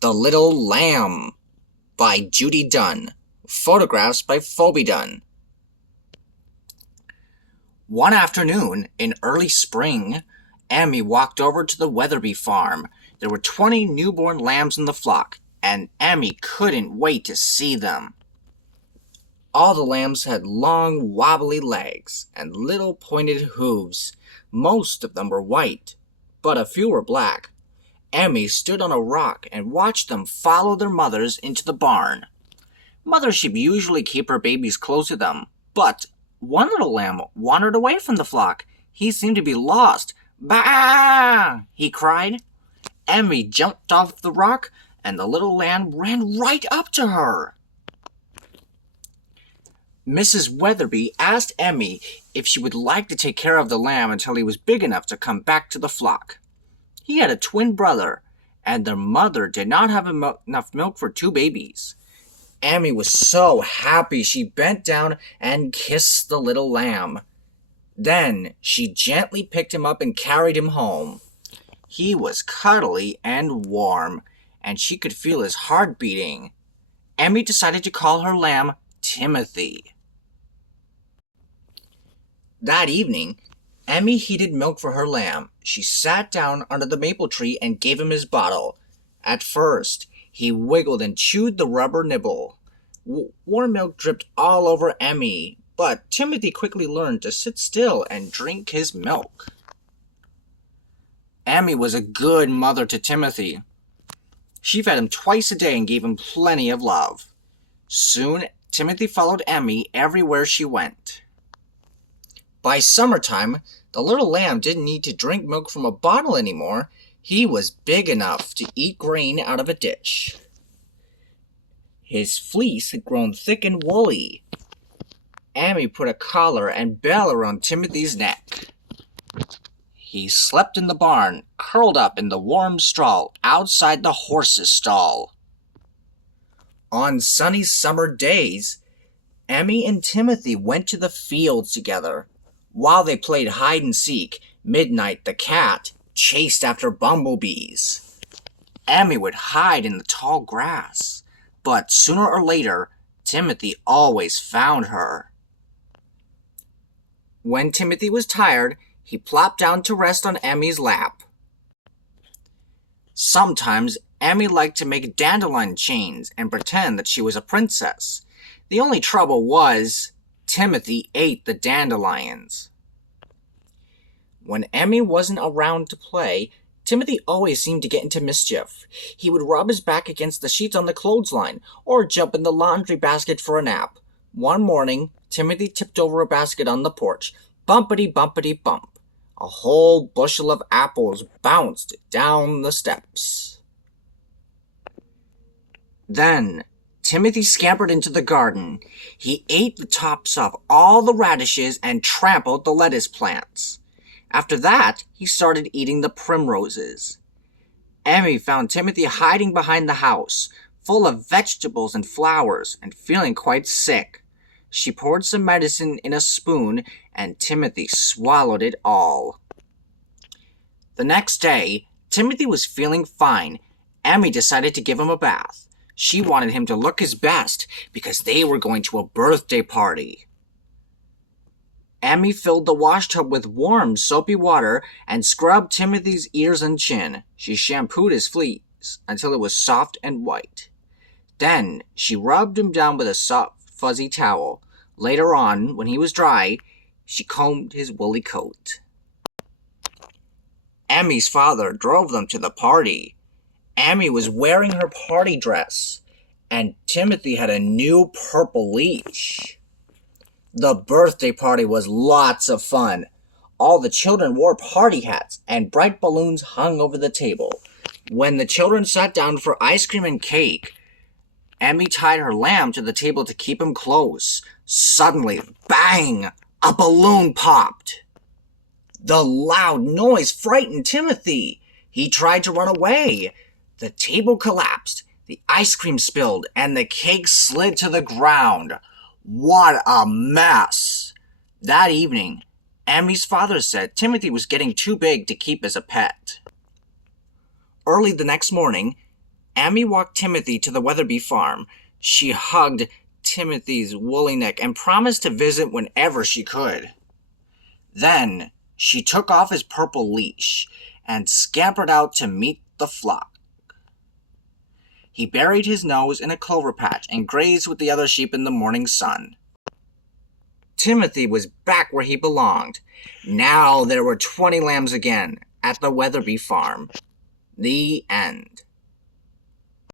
The Little Lamb by Judy Dunn. Photographs by Phoebe Dunn. One afternoon in early spring, Emmy walked over to the Weatherby farm. There were 20 newborn lambs in the flock, and Emmy couldn't wait to see them. All the lambs had long, wobbly legs and little pointed hooves. Most of them were white, but a few were black. Emmy stood on a rock and watched them follow their mothers into the barn. Mother sheep usually keep her babies close to them, but one little lamb wandered away from the flock. He seemed to be lost. "Bah!" he cried. Emmy jumped off the rock, and the little lamb ran right up to her. Mrs. Weatherby asked Emmy if she would like to take care of the lamb until he was big enough to come back to the flock. He had a twin brother, and their mother did not have enough milk for 2 babies. Emmy was so happy she bent down and kissed the little lamb. Then she gently picked him up and carried him home. He was cuddly and warm, and she could feel his heart beating. Emmy decided to call her lamb Timothy. That evening, Emmy heated milk for her lamb. She sat down under the maple tree and gave him his bottle. At first, he wiggled and chewed the rubber nibble. Warm milk dripped all over Emmy, but Timothy quickly learned to sit still and drink his milk. Emmy was a good mother to Timothy. She fed him twice a day and gave him plenty of love. Soon, Timothy followed Emmy everywhere she went. By summertime, the little lamb didn't need to drink milk from a bottle anymore. He was big enough to eat grain out of a dish. His fleece had grown thick and woolly. Emmy put a collar and bell around Timothy's neck. He slept in the barn, curled up in the warm straw outside the horse's stall. On sunny summer days, Emmy and Timothy went to the fields together. While they played hide and seek, Midnight the cat chased after bumblebees. Emmy would hide in the tall grass, but sooner or later, Timothy always found her. When Timothy was tired, he plopped down to rest on Emmy's lap. Sometimes Emmy liked to make dandelion chains and pretend that she was a princess. The only trouble was, Timothy ate the dandelions. When Emmy wasn't around to play, Timothy always seemed to get into mischief. He would rub his back against the sheets on the clothesline, or jump in the laundry basket for a nap. One morning, Timothy tipped over a basket on the porch. Bumpity-bumpity-bump. A whole bushel of apples bounced down the steps. Then, Timothy scampered into the garden. He ate the tops off all the radishes and trampled the lettuce plants. After that, he started eating the primroses. Emmy found Timothy hiding behind the house, full of vegetables and flowers, and feeling quite sick. She poured some medicine in a spoon, and Timothy swallowed it all. The next day, Timothy was feeling fine. Emmy decided to give him a bath. She wanted him to look his best because they were going to a birthday party. Emmy filled the washtub with warm, soapy water and scrubbed Timothy's ears and chin. She shampooed his fleece until it was soft and white. Then she rubbed him down with a soft, fuzzy towel. Later on, when he was dry, she combed his woolly coat. Emmy's father drove them to the party. Emmy was wearing her party dress, and Timothy had a new purple leash. The birthday party was lots of fun. All the children wore party hats, and bright balloons hung over the table. When the children sat down for ice cream and cake, Emmy tied her lamb to the table to keep him close. Suddenly, bang! A balloon popped. The loud noise frightened Timothy. He tried to run away. The table collapsed, the ice cream spilled, and the cake slid to the ground. What a mess! That evening, Emmy's father said Timothy was getting too big to keep as a pet. Early the next morning, Emmy walked Timothy to the Weatherby farm. She hugged Timothy's woolly neck and promised to visit whenever she could. Then she took off his purple leash and scampered out to meet the flock. He buried his nose in a clover patch and grazed with the other sheep in the morning sun. Timothy was back where he belonged. Now there were 20 lambs again at the Weatherby farm. The end.